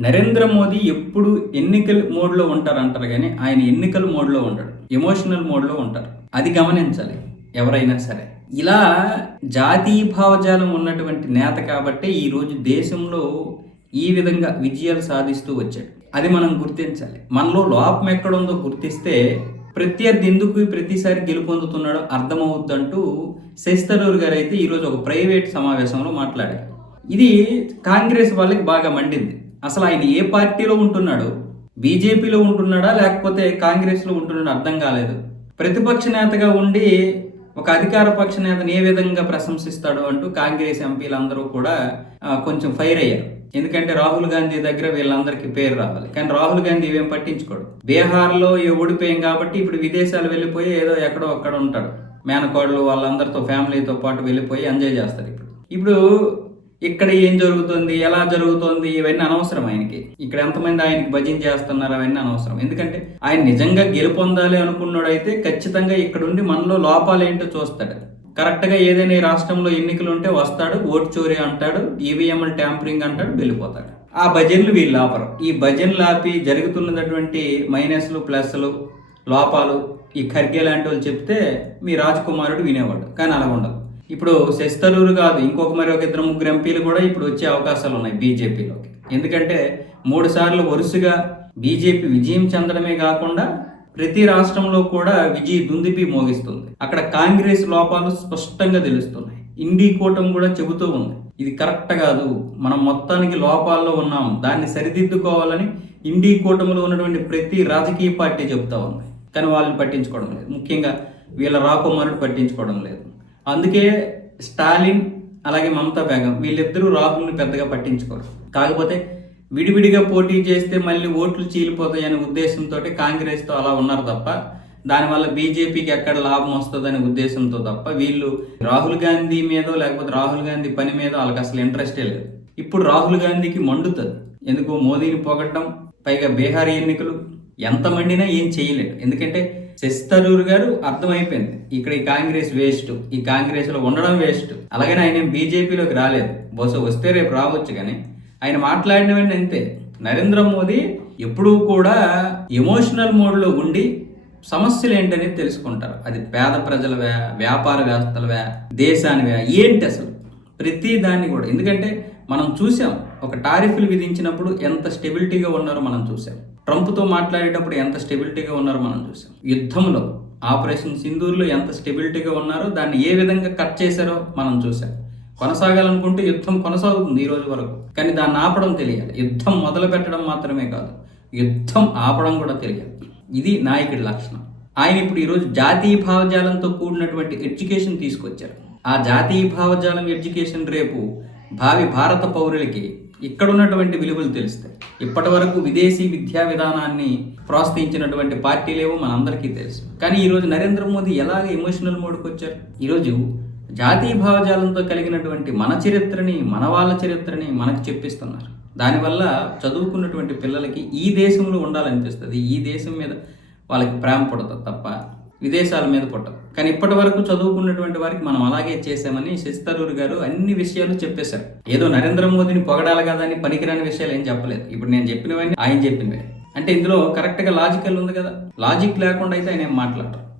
నరేంద్ర మోదీ ఎప్పుడు ఎన్నికల మోడ్లో ఉంటారు అంటారు కానీ ఆయన ఎన్నికల మోడ్లో ఉండడు. ఎమోషనల్ మోడ్లో ఉంటారు. అది గమనించాలి. ఎవరైనా సరే. ఇలా జాతీయ భావజాలం ఉన్నటువంటి నేత కాబట్టి ఈరోజు దేశంలో ఈ విధంగా విజయాలు సాధిస్తూ వచ్చాడు. అది మనం గుర్తించాలి. మనలో లోపం ఎక్కడుందో గుర్తిస్తే ప్రత్యర్థి ఎందుకు ప్రతిసారి గెలుపొందుతున్నాడో అర్థమవుద్దంటూ శశితరూర్ గారు అయితే ఈరోజు ఒక ప్రైవేట్ సమావేశంలో మాట్లాడారు. ఇది కాంగ్రెస్ వాళ్ళకి బాగా మండింది. అసలు ఆయన ఏ పార్టీలో ఉంటున్నాడు? బీజేపీలో ఉంటున్నాడా? లేకపోతే కాంగ్రెస్లో ఉంటున్నాడా అర్థం కాలేదు. ప్రతిపక్ష నేతగా ఉండి ఒక అధికార పక్ష నేతను ఏ విధంగా ప్రశంసిస్తాడు అంటూ కాంగ్రెస్ ఎంపీలందరూ కూడా కొంచెం ఫైర్ అయ్యారు. ఎందుకంటే రాహుల్ గాంధీ దగ్గర వీళ్ళందరికీ పేరు రావాలి. కానీ రాహుల్ గాంధీ ఇవేం పట్టించుకోడు. బీహార్లో ఏ ఓడిపోయాం కాబట్టి ఇప్పుడు విదేశాలు వెళ్ళిపోయి ఏదో ఎక్కడో అక్కడ ఉంటాడు. మేనకోడలు వాళ్ళందరితో ఫ్యామిలీతో పాటు వెళ్ళిపోయి ఎంజాయ్ చేస్తారు ఇప్పుడు. ఇప్పుడు ఇక్కడ ఏం జరుగుతుంది ఎలా జరుగుతుంది ఇవన్నీ అనవసరం ఆయనకి. ఇక్కడ ఎంతమంది ఆయనకి భజన చేస్తున్నారు అవన్నీ అనవసరం. ఎందుకంటే ఆయన నిజంగా గెలుపొందాలి అనుకున్నాడైతే ఖచ్చితంగా ఇక్కడ ఉండి మనలో లోపాలు ఏంటో చూస్తాడు. కరెక్ట్గా ఏదైనా ఈ రాష్ట్రంలో ఎన్నికలు ఉంటే వస్తాడు ఓటు చోరీ అంటాడు ఈవీఎంలు ట్యాంపరింగ్ అంటాడు వెళ్ళిపోతాడు. ఆ భజన్లు వీళ్ళు ఆపరు. ఈ భజన్లు ఆపి జరుగుతున్నటువంటి మైనస్లు ప్లస్లు లోపాలు ఈ ఖర్గే లాంటి వాళ్ళు చెప్తే మీ రాజకుమారుడు వినేవాడు. కానీ అలా ఉండదు ఇప్పుడు శశితరూరు కాదు ఇంకొక మరి ఒక ఇద్దరు ముగ్గురు ఎంపీలు కూడా ఇప్పుడు వచ్చే అవకాశాలు ఉన్నాయి బీజేపీలోకి. ఎందుకంటే మూడు సార్లు వరుసగా బీజేపీ విజయం చెందడమే కాకుండా ప్రతి రాష్ట్రంలో కూడా విజయ దుందిపి మోగిస్తుంది. అక్కడ కాంగ్రెస్ లోపాలు స్పష్టంగా తెలుస్తున్నాయి. ఇండి కూటమి కూడా చెబుతూ ఉంది. ఇది కరెక్ట్ కాదు. మనం మొత్తానికి లోపాల్లో ఉన్నాం. దాన్ని సరిదిద్దుకోవాలని ఇండి కూటమిలో ఉన్నటువంటి ప్రతి రాజకీయ పార్టీ చెబుతా ఉంది. కానీ వాళ్ళు పట్టించుకోవడం లేదు. ముఖ్యంగా వీళ్ళ రాకుమారుడు పట్టించుకోవడం లేదు. అందుకే స్టాలిన్ అలాగే మమతా బేగం వీళ్ళిద్దరూ రాహుల్ని పెద్దగా పట్టించుకోరు. కాకపోతే విడివిడిగా పోటీ చేస్తే మళ్ళీ ఓట్లు చీలిపోతాయనే ఉద్దేశంతో కాంగ్రెస్తో అలా ఉన్నారు తప్ప దానివల్ల బీజేపీకి ఎక్కడ లాభం వస్తుందనే ఉద్దేశంతో తప్ప వీళ్ళు రాహుల్ గాంధీ మీదో లేకపోతే రాహుల్ గాంధీ పని మీద వాళ్ళకి అసలు ఇంట్రెస్టే లేదు. ఇప్పుడు రాహుల్ గాంధీకి మండుతుంది. ఎందుకు మోదీని పొగట్టడం పైగా బీహార్ ఎన్నికలు ఎంత మండినా ఏం చేయలేడు. ఎందుకంటే శశి తరూర్ గారు అర్థమైపోయింది. ఇక్కడ ఈ కాంగ్రెస్ వేస్ట్ ఈ కాంగ్రెస్లో ఉండడం వేస్ట్ అలాగని ఆయన ఏం బీజేపీలోకి రాలేదు. బహుశా వస్తే రేపు రావచ్చు కానీ ఆయన మాట్లాడినవన్నీ అంతే. నరేంద్ర మోదీ ఎప్పుడూ కూడా ఎమోషనల్ మోడ్లో ఉండి సమస్యలు ఏంటని తెలుసుకుంటారు. అది పేద ప్రజలవే వ్యాపార వ్యవస్థలవే దేశానివే ఏంటి అసలు? ప్రతి దాన్ని కూడా. ఎందుకంటే మనం చూసాం ఒక టారిఫ్లు విధించినప్పుడు ఎంత స్టెబిలిటీగా ఉన్నారో మనం చూసాం. ట్రంప్తో మాట్లాడేటప్పుడు ఎంత స్టెబిలిటీగా ఉన్నారో మనం చూసాం. యుద్ధంలో ఆపరేషన్ సింధూర్లో ఎంత స్టెబిలిటీగా ఉన్నారో దాన్ని ఏ విధంగా కట్ చేశారో మనం చూసాం. కొనసాగాలనుకుంటే యుద్ధం కొనసాగుతుంది ఈ రోజు వరకు. కానీ దాన్ని ఆపడం తెలియాలి. యుద్ధం మొదలు పెట్టడం మాత్రమే కాదు యుద్ధం ఆపడం కూడా తెలియాలి. ఇది నాయకుడి లక్షణం. ఆయన ఇప్పుడు ఈరోజు జాతీయ భావజాలంతో కూడినటువంటి ఎడ్యుకేషన్ తీసుకొచ్చారు. ఆ జాతీయ భావజాలం ఎడ్యుకేషన్ రేపు భావి భారత పౌరులకి ఇక్కడ ఉన్నటువంటి విలువలు తెలుస్తాయి. ఇప్పటి వరకు విదేశీ విద్యా విధానాన్ని ప్రోత్సహించినటువంటి పార్టీలేవో మనందరికీ తెలుసు. కానీ ఈరోజు నరేంద్ర మోదీ ఎలాగ ఎమోషనల్ మోడ్కి వచ్చారు? ఈరోజు జాతీయ భావజాలంతో కలిగినటువంటి మన చరిత్రని మన వాళ్ళ చరిత్రని మనకు చెప్పిస్తున్నారు. దానివల్ల చదువుకున్నటువంటి పిల్లలకి ఈ దేశంలో ఉండాలనిపిస్తుంది. ఈ దేశం మీద వాళ్ళకి ప్రేమ పడుతుంది తప్ప విదేశాల మీద పుట్టదు. కానీ ఇప్పటి వరకు చదువుకున్నటువంటి వారికి మనం అలాగే చేసామని శశి తరూర్ గారు అన్ని విషయాలు చెప్పేశారు. ఏదో నరేంద్ర మోదీని పొగడాలి కదా అని పనికిరాని విషయాలు ఏం చెప్పలేదు. ఇప్పుడు నేను చెప్పినవన్నీ ఆయన చెప్పినవే. అంటే ఇందులో కరెక్ట్గా లాజికల్ ఉంది కదా? లాజిక్ లేకుండా అయితే ఆయన ఏం మాట్లాడరు.